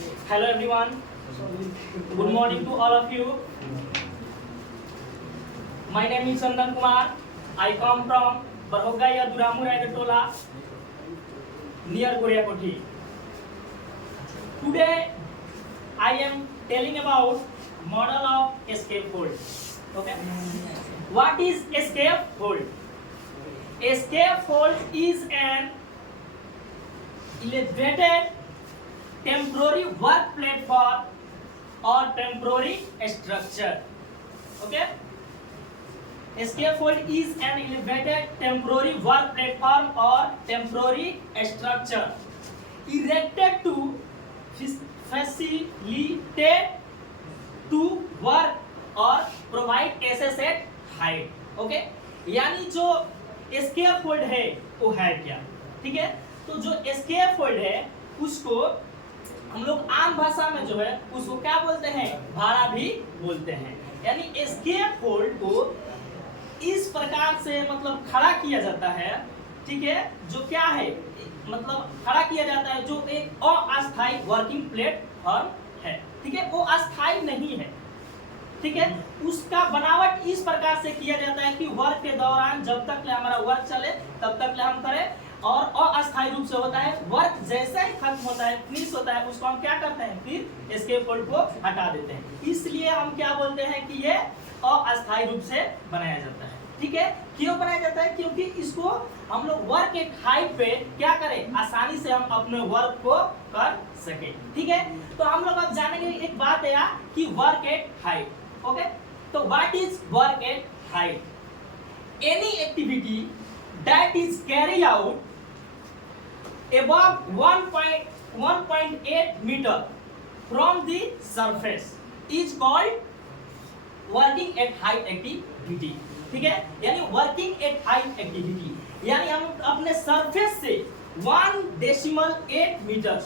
Hello everyone. Good morning to all of you. My name is Chandan Kumar. I come from Barhogaya Duramu Raigatola near Goriakoti. Today I am telling about model of scaffold. Okay. What is scaffold? A scaffold is an elevated temporary work platform or temporary structure. Okay. A scaffold is an elevated temporary work platform or temporary structure erected to facilitate to work or provide access at height. Okay. यानी जो scaffold है वो है क्या? ठीक है, तो जो स्कैफोल्ड है उसको हम लोग आम भाषा में जो है उसको क्या बोलते हैं? भाड़ा भी बोलते हैं। यानी स्कैफोल्ड को इस प्रकार से मतलब खड़ा किया जाता है, ठीक है, जो क्या है मतलब खड़ा किया जाता है जो एक अस्थायी वर्किंग प्लेटफॉर्म है, ठीक है, वो अस्थायी नहीं है, ठीक है। उसका बनावट इस प्रकार से किया जाता है कि वर्क के दौरान जब तक हमारा वर्क चले तब तक हम करें, और अस्थायी रूप से होता है। वर्क जैसा ही खत्म होता है, फिनिश होता है, उसको हम क्या करते हैं? फिर स्कैफोल्ड को हटा देते हैं। इसलिए हम क्या बोलते हैं कि ये अस्थायी रूप से बनाया जाता है, ठीक है। क्यों बनाया जाता है? क्योंकि इसको हम लोग वर्क एट हाइट पे क्या करें? आसानी से हम अपने वर्क को कर सके, ठीक है। तो हम लोग अब जानेंगे एक बात है कि वर्क एट हाइट। ओके, तो what is work at height? Any activity that is carry out above 1.8 meter from the surface is called working at height activity, ठीक है। यानी वर्किंग एट हाइट एक्टिविटी यानी हम अपने सरफेस से 1.8 metre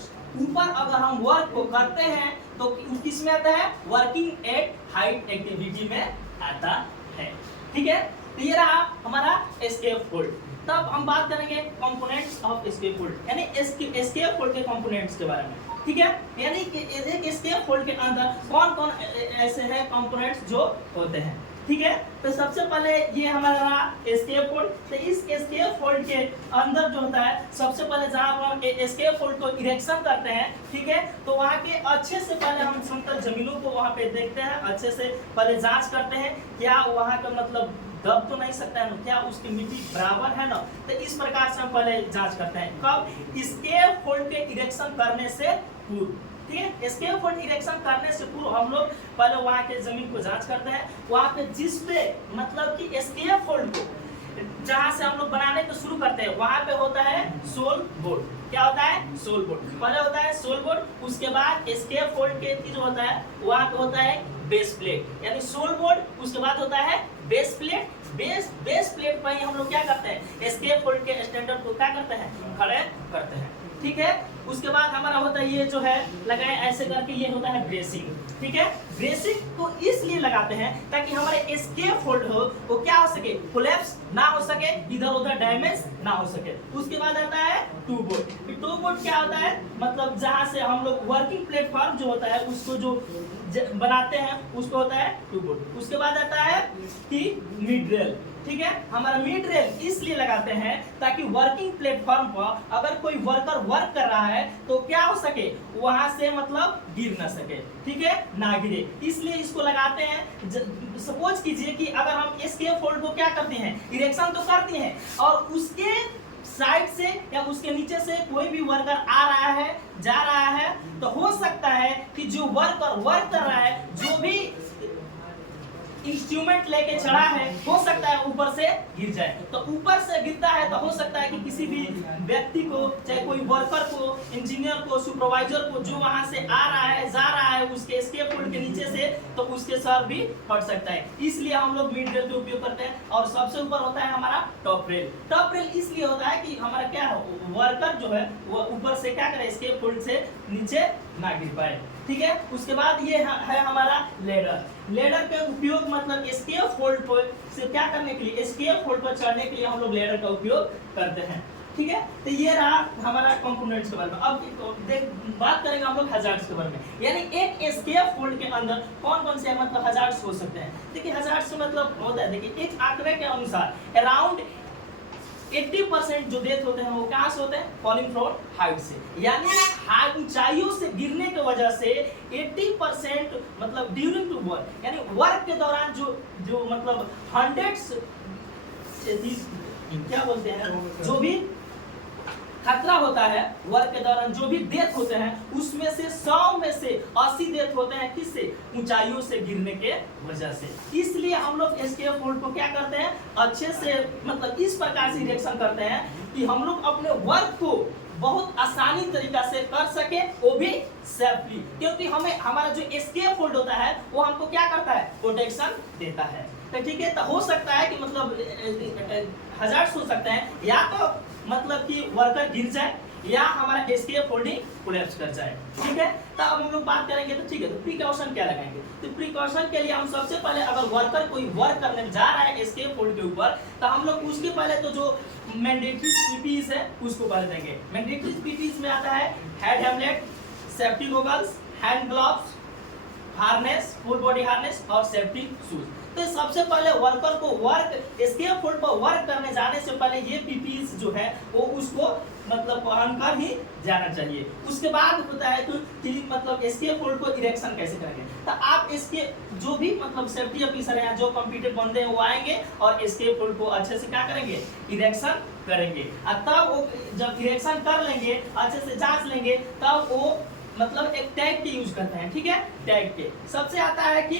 ऊपर अगर हम वर्क को करते हैं तो किस में आता है? वर्किंग एट हाइट एक्टिविटी में आता है, ठीक है। तो ये रहा हमारा स्कैफोल्ड। तब हम बात करेंगे कंपोनेंट्स ऑफ स्कैफोल्ड, यानी स्कैफोल्ड के कंपोनेंट्स के बारे में, ठीक है। यानी कि एक स्कैफोल्ड के अंदर कौन कौन ऐसे हैं कंपोनेंट्स जो होते हैं, ठीक है। तो सबसे पहले ये हमारा स्कैफोल्ड। तो इस स्कैफोल्ड के अंदर जो होता है सबसे पहले जहाँ पर हम स्कैफोल्ड को इरेक्शन करते हैं, ठीक है, तो वहाँ के अच्छे से पहले हम समतल जमीनों को वहाँ पे देखते हैं, अच्छे से पहले जांच करते हैं क्या वहाँ का मतलब दब तो नहीं सकता है ना, क्या उसकी मिट्टी बराबर है ना। तो इस प्रकार से हम पहले जांच करते हैं। कब? स्कैफोल्ड के इरेक्शन करने से पूर्व, ठीक है। स्कैफोल्ड इरेक्शन करने से पूर्व हम लोग पहले वहाँ के जमीन को जांच करते हैं। वहाँ पे जिस पे मतलब कि स्कैफोल्ड को जहाँ से हम लोग बनाने को शुरू करते हैं वहाँ पे होता है सोल बोर्ड। क्या होता है? Soul board. पहले होता है सोल बोर्ड, उसके बाद स्कैफोल्ड के जो होता है वहाँ पे होता है बेस प्लेट, यानी सोल बोर्ड, उसके बाद होता है बेस प्लेट। बेस प्लेट पर ही हम लोग क्या करते हैं? स्कैफोल्ड के स्टैंडर्ड को क्या करते हैं? खड़े करते हैं, ठीक है। उसके बाद हमारा होता है ये जो है लगाए ऐसे करके, ये होता है ब्रेसिंग, ठीक है। ब्रेसिंग तो इसलिए लगाते हैं ताकि हमारे स्कैफोल्ड हो वो क्या हो सके? कोलैप्स ना हो सके, इधर उधर डैमेज ना हो सके। उसके बाद आता है टू बोर्ड। टू बोर्ड क्या होता है? मतलब जहाँ से हम लोग वर्किंग प्लेटफॉर्म जो होता है उसको जो बनाते हैं उसको होता है टू बोर्ड। उसके बाद आता है कि मिड रेल, ठीक है। हमारा मिड रेल इसलिए लगाते हैं ताकि वर्किंग प्लेटफॉर्म पर अगर कोई वर्कर वर्क कर रहा है तो क्या हो सके? वहां से मतलब गिर ना सके, ठीक है, ना गिरे, इसलिए इसको लगाते हैं। सपोज कीजिए कि अगर हम स्कैफोल्ड को क्या करते हैं? इरेक्शन तो करते हैं और उसके साइड से या उसके नीचे से कोई भी वर्कर आ रहा है जा रहा है तो हो सकता है कि जो वर्कर वर्क कर रहा है जो भी इंस्ट्रूमेंट लेके चढ़ा है हो सकता है ऊपर से गिर जाए। तो ऊपर से गिरता है तो हो सकता है कि किसी भी व्यक्ति को, चाहे कोई वर्कर को, इंजीनियर को, सुपरवाइजर को जो वहां से आ रहा है जा रहा है उसके स्कैफोल्ड के नीचे से, तो उसके सर भी फट सकता है। इसलिए हम लोग मिड रेल का उपयोग करते हैं। और सबसे ऊपर होता है हमारा टॉप रेल। टॉप रेल इसलिए होता है कि हमारा क्या है, वर्कर जो है वो ऊपर से क्या करे? स्कैफोल्ड से नीचे ना गिर पाए, ठीक है। उसके बाद ये है हमारा लेडर। लेडर का उपयोग मतलब स्कैफोल्ड पर से क्या करने के लिए? स्कैफोल्ड पर चढ़ने के लिए हम लोग लेडर का उपयोग करते हैं। ठीक है। तो ये रहा हमारा कंपोनेंट्स के बारे में। अब बात करेंगे हम लोग हजार्ड्स के बारे में, यानी एक एस्केप फोल्ड के अंदर कौन कौन से मतलब हजार्ड्स हो सकते हैं। देखिए हजार्ड्स मतलब होता है, देखिए एक आंकड़े के अनुसार अराउंड 80% जो डेथ होते हैं वो कहाँ से होते हैं, फॉलिंग फ्रॉम हाइट से, यानी ऊंचाइयों से गिरने की वजह से 80% मतलब ड्यूरिंग टू वर्क, यानी वर्क के दौरान जो मतलब हंड्रेड्स क्या बोलते हैं, जो भी खतरा होता है वर्क के दौरान, जो भी डेथ होते हैं उसमें से 100 में से 80 डेथ होते हैं किससे, ऊंचाइयों से गिरने के वजह से। इसलिए हम लोग एस्केप फोल्ड को क्या करते हैं, अच्छे से मतलब इस प्रकार से रिएक्शन करते हैं कि हम लोग अपने वर्क को बहुत आसानी तरीका से कर सके, वो भी सेफली, क्योंकि हमें हमारा जो एस्केप फोल्ड होता है वो हमको क्या करता है, प्रोटेक्शन देता है। तो ठीक है, तो हो सकता है कि मतलब हजार्ड्स हो सकते हैं, या तो मतलब कि वर्कर गिर जाए या हमारा एस्केप फोल्डिंग कोलैप्स कर जाए। ठीक है, तो अब हम लोग बात करेंगे तो ठीक है, तो प्रिकॉशन क्या लगाएंगे। तो प्रिकॉशन के लिए हम सबसे पहले अगर वर्कर कोई वर्क करने जा रहा है एस्केप फोल्ड के ऊपर, तो हम लोग उसके पहले तो जो मैंडेटरी पीपीईज है उसको पहले देंगे। मैंडेटरी पीपीईज में आता है हेड हेमलेट, safety goggles, hand gloves, harness, full body harness और सेफ्टी शूज। तो सबसे पहले वर्कर को वर्क एस्केप फोल्ड पर वर्क करने जाने से पहले ये पीपीईज जो है वो उसको मतलब पहनकर ही जाना चाहिए। उसके बाद होता है कि मतलब एस्केप फोल्ड को इरेक्शन कैसे करेंगे। तो आप इसके जो भी मतलब सेफ्टी ऑफिसर हैं, जो कॉम्पिटेंट बंदे हैं वो आएंगे और एस्केप फोल्ड को अच्छे से क्या करेंगे, इरेक्शन करेंगे। और तब वो जब इरेक्शन कर लेंगे, अच्छे से जांच लेंगे, तब वो मतलब एक टैग के यूज करते हैं। ठीक है, टैग के सबसे आता है कि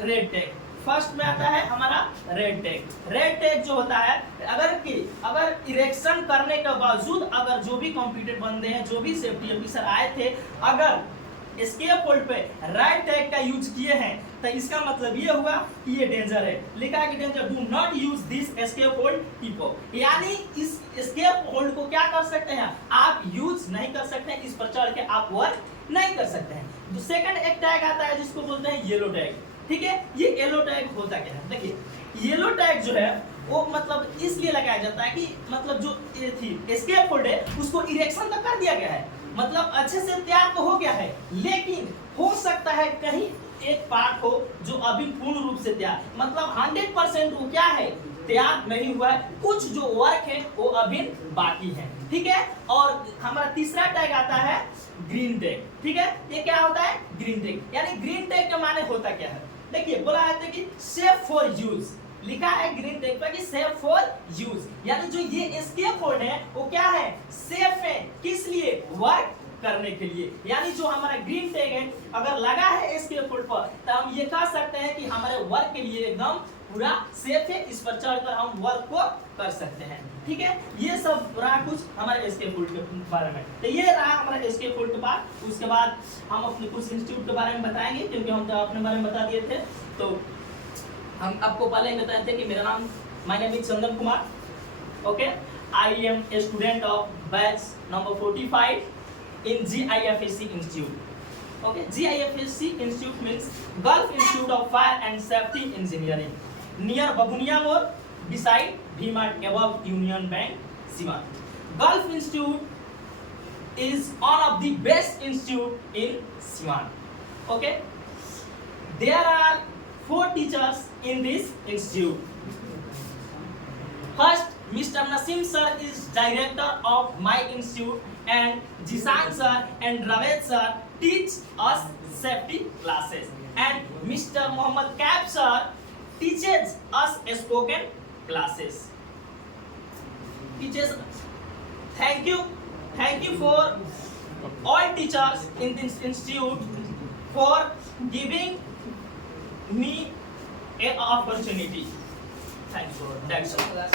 रेड टैग, फर्स्ट में आता है हमारा रेड टैग। रेड टैग जो होता है, अगर इरेक्शन करने के बावजूद अगर जो भी कॉम्पिटेंट बंदे हैं, जो भी सेफ्टी ऑफिसर आए थे, अगर एस्केप फोल्ड पे रेड टैग का यूज किए हैं, तो इसका मतलब ये हुआ कि ये डेंजर है। लिखा है कि danger, do not use this scaffold टिपो, यानी इस एस्केप फोल्ड को क्या कर सकते हैं, आप यूज नहीं कर सकते हैं, इस पर चढ़ के आप वर्क नहीं कर सकते हैं। सेकंड एक टैग आता है जिसको बोलते हैं येलो टैग। ठीक है, ये येलो टैग होता क्या है, देखिए येलो टैग जो है वो मतलब इसलिए लगाया जाता है कि मतलब जो थी एस्केप फोल्ड है उसको इरेक्शन तो कर दिया गया है, मतलब अच्छे से तैयार तो हो गया है, लेकिन हो सकता है कहीं एक पार्ट हो जो अभी पूर्ण रूप से तैयार, मतलब 100% वो क्या है, तैयार नहीं हुआ है, कुछ जो वर्क है वो अभी बाकी है। ठीक है, और हमारा तीसरा टैग आता है ग्रीन टैग। ठीक है, ये क्या होता है, ग्रीन टैग, यानी ग्रीन टैग का माने होता क्या है, देखिए बोला है कि सेफ फॉर यूज, लिखा है ग्रीन टैग पर कि सेफ फॉर यूज, यानी जो ये एस्केप फोल्ड है वो क्या है, सेफ है, किस लिए, वर्क करने के लिए। यानी जो हमारा ग्रीन टैग है अगर लगा है एस्केप फोल्ड पर, तो हम ये कह सकते हैं कि हमारे वर्क के लिए एकदम पूरा सेफ है, इस पर चढ़कर हम वर्क को कर सकते हैं। ठीक है, ये सब रहा कुछ हमारे एस्केप फोल्ड के बारे में। तो ये रहा हमारा एस्केप फोल्ड के बाद। उसके बाद हम अपने कुछ इंस्टीट्यूट के बारे में बताएंगे, क्योंकि हम तो अपने बारे में बता दिए थे। तो हम आपको पहले बताए थे कि मेरा नाम, my name is Chandan Kumar. Okay, I am a student of batch number 45 in GIFSC Institute. Okay, GIFSC Institute means Gulf Institute of Fire and Safety Engineering, near Babunia Mall, beside V-Mart, above Union Bank, Siwan. Gulf Institute is one of the best institute in Siwan. Okay, there are 4 teachers in this institute. First, Mr. Nasim sir is director of my institute, and Jishan sir and Ramesh sir teach us safety classes, and Mr. Mohammad Kaif sir teaches us spoken classes. Teaches. Thank you for all teachers in this institute for giving me an opportunity. Thanks for that.